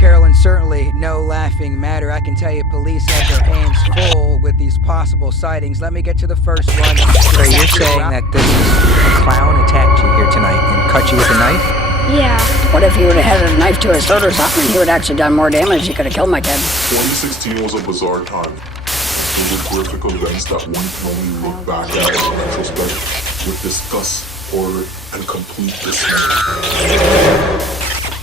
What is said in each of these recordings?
Carolyn, certainly no laughing matter. I can tell you police have their hands full with these possible sightings. Let me get to the first one. So you're saying that this a clown attacked you here tonight and cut you with a knife? Yeah. What if he would have had a knife to his throat or something? He would have actually done more damage. He could have killed my kid. 2016 was a bizarre time. Those are horrific events that one can only look back at in retrospect with disgust, horror, and complete dismay.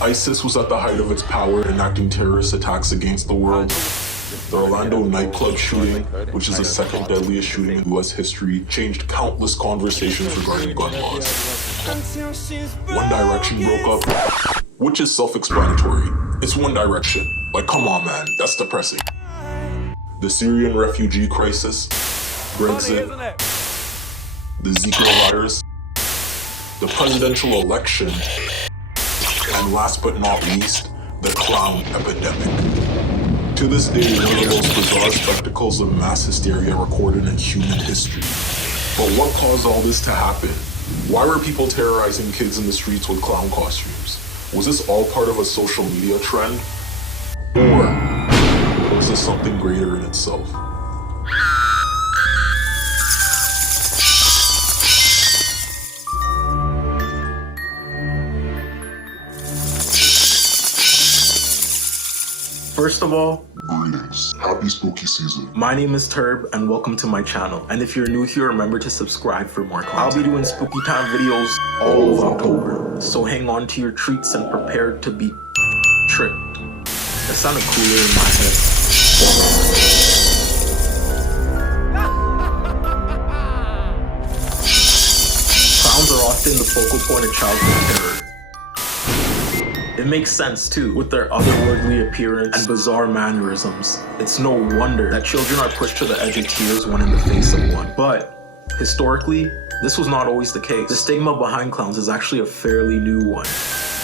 ISIS was at the height of its power, enacting terrorist attacks against the world. The Orlando nightclub shooting, which is the second deadliest shooting in U.S. history, changed countless conversations regarding gun laws. One Direction broke up, which is self-explanatory. It's One Direction. Like, come on, man, that's depressing. The Syrian refugee crisis, Brexit, the Zika virus, the presidential election, and last but not least, the clown epidemic. To this day, one of the most bizarre spectacles of mass hysteria recorded in human history. But what caused all this to happen? Why were people terrorizing kids in the streets with clown costumes? Was this all part of a social media trend? Or was this something greater in itself? First of all, greetings. Happy spooky season. my name is Turb and welcome to my channel. And if you're new here, remember to subscribe for more content. I'll be doing spooky time videos all of October. So hang on to your treats and prepare to be tricked. That sounded cooler in my head. Clowns are often the focal point of childhood terror. It makes sense too, with their otherworldly appearance and bizarre mannerisms. It's no wonder that children are pushed to the edge of tears when in the face of one. But historically, this was not always the case. The stigma behind clowns is actually a fairly new one.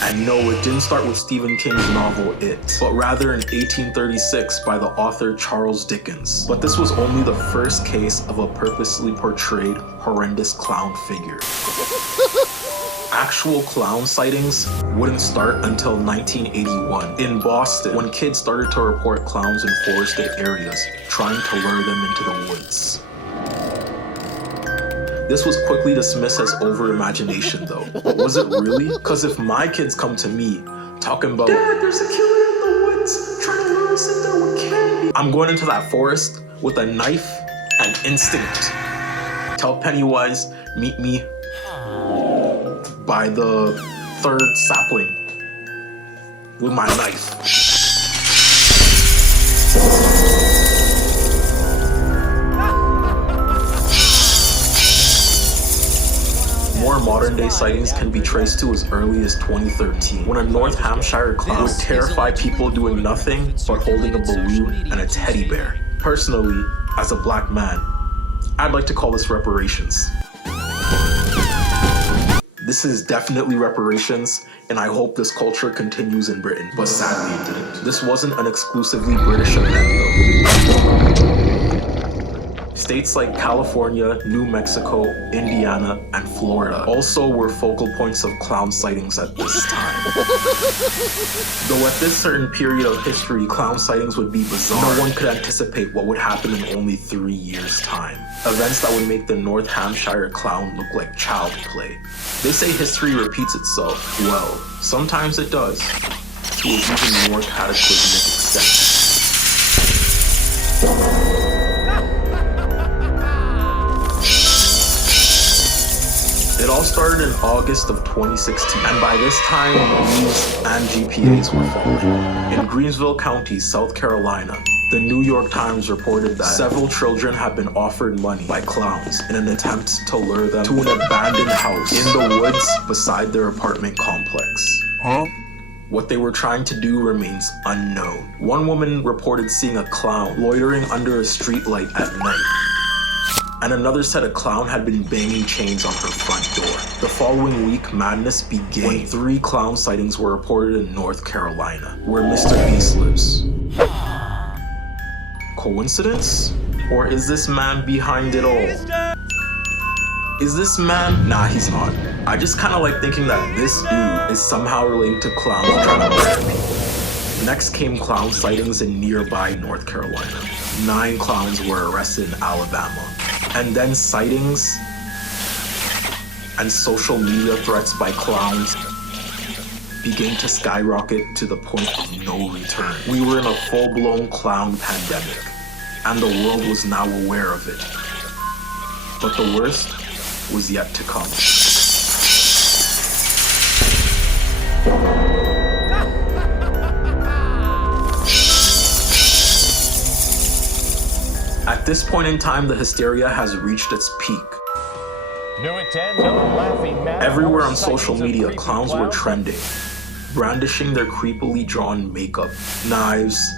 And no, it didn't start with Stephen King's novel It, but rather in 1836 by the author Charles Dickens. But this was only the first case of a purposely portrayed horrendous clown figure. Actual clown sightings wouldn't start until 1981 in Boston, when kids started to report clowns in forested areas, trying to lure them into the woods. This was quickly dismissed as over-imagination though. But was it really? Because if my kids come to me talking about, "Dad, there's a killer in the woods trying to lure us in there with candy," I'm going into that forest with a knife and instinct. Tell Pennywise, meet me by the third sapling with my knife. More modern day sightings can be traced to as early as 2013, when a North Hampshire clown would terrify people doing nothing but holding a balloon and a teddy bear. Personally, as a black man, I'd like to call this reparations. This is definitely reparations, and I hope this culture continues in Britain, but sadly it didn't. This wasn't an exclusively British event though. States like California, New Mexico, Indiana, and Florida also were focal points of clown sightings at this time. Though at this certain period of history, clown sightings would be bizarre, no one could anticipate what would happen in only 3 years' time. Events that would make the North Hampshire clown look like child play. They say history repeats itself. Well, sometimes it does, to an even more cataclysmic extent. It all started in August of 2016, and by this time, leaves and GPAs were falling. In Greensville County, South Carolina, the New York Times reported that several children have been offered money by clowns in an attempt to lure them to an abandoned house in the woods beside their apartment complex. What they were trying to do remains unknown. One woman reported seeing a clown loitering under a streetlight at night, and another said a clown had been banging chains on her front door. The following week, madness began when 3 clown sightings were reported in North Carolina, where Mr. Beast lives. Coincidence? Or is this man behind it all? Is this man? Nah, he's not. I just kinda like thinking that this dude is somehow related to clowns trying to murder people. Next came clown sightings in nearby North Carolina. 9 clowns were arrested in Alabama. And then sightings and social media threats by clowns began to skyrocket to the point of no return. We were in a full-blown clown pandemic, and the world was now aware of it. But the worst was yet to come. At this point in time, the hysteria has reached its peak. Everywhere on social media, clowns were trending, brandishing their creepily drawn makeup, knives,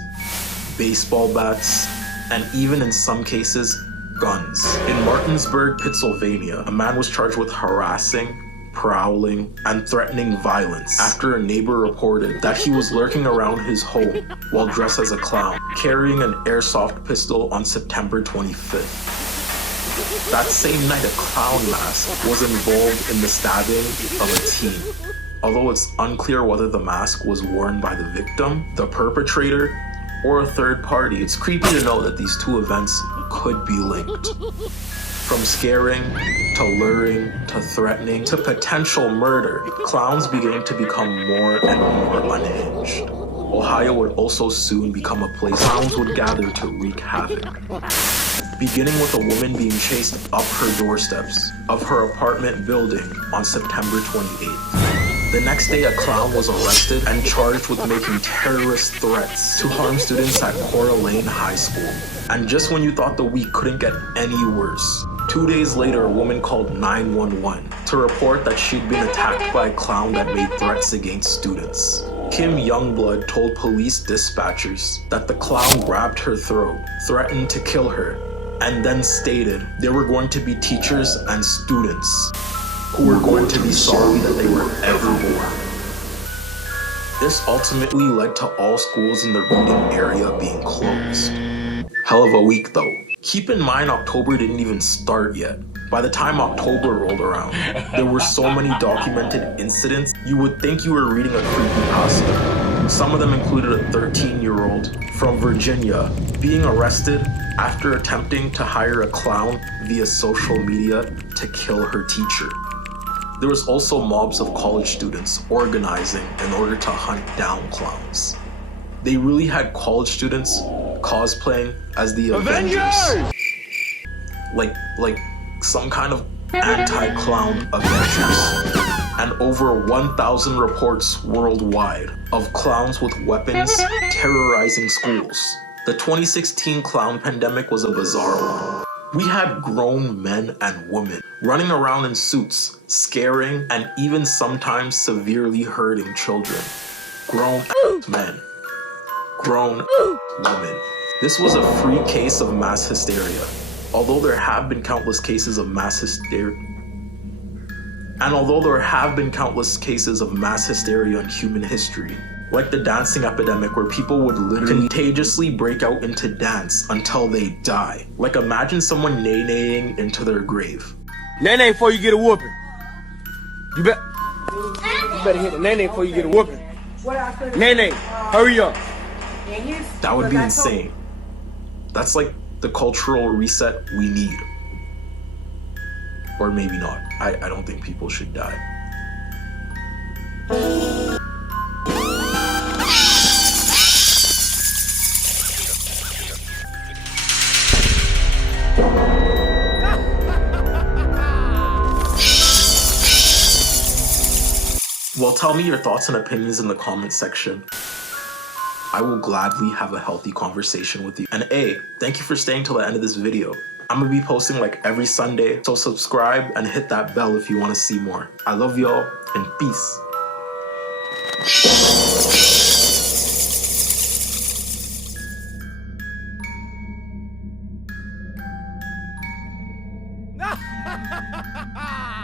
baseball bats, and even in some cases, guns. In Martinsburg, Pennsylvania, a man was charged with harassing, prowling, and threatening violence after a neighbor reported that he was lurking around his home while dressed as a clown, carrying an airsoft pistol on September 25th. That same night, a clown mask was involved in the stabbing of a teen. Although it's unclear whether the mask was worn by the victim, the perpetrator, or a third party, it's creepy to know that these two events could be linked. From scaring, to luring, to threatening, to potential murder, clowns began to become more and more unhinged. Ohio would also soon become a place clowns would gather to wreak havoc. Beginning with a woman being chased up her doorsteps of her apartment building on September 28th. The next day, a clown was arrested and charged with making terrorist threats to harm students at Cora Lane High School. And just when you thought the week couldn't get any worse, 2 days later, a woman called 911 to report that she'd been attacked by a clown that made threats against students. Kim Youngblood told police dispatchers that the clown grabbed her throat, threatened to kill her, and then stated there were going to be teachers and students who were going to be sorry that they were ever born. This ultimately led to all schools in the reading area being closed. Hell of a week though. Keep in mind, October didn't even start yet. By the time October rolled around, there were so many documented incidents, you would think you were reading a creepypasta. Some of them included a 13-year-old from Virginia being arrested after attempting to hire a clown via social media to kill her teacher. There was also mobs of college students organizing in order to hunt down clowns. They really had college students cosplaying as the Avengers. Like some kind of anti-clown Avengers. And over 1,000 reports worldwide of clowns with weapons terrorizing schools. The 2016 clown pandemic was a bizarre one. We had grown men and women running around in suits, scaring and even sometimes severely hurting children. Grown men. Grown women. This was a free case of mass hysteria. Although there have been countless cases of mass hysteria, in human history, like the dancing epidemic where people would literally contagiously break out into dance until they die. Like imagine someone nay-naying into their grave. Nay-nay before you get a whooping. You better hit the nay-nay before you get a whooping. Nay-nay, hurry up. That would be insane. That's like the cultural reset we need. Or maybe not. I don't think people should die. Well, tell me your thoughts and opinions in the comment section. I will gladly have a healthy conversation with you. And hey, thank you for staying till the end of this video. I'm gonna be posting like every Sunday, so subscribe and hit that bell if you wanna see more. I love y'all, and peace. Ha ha ha ha!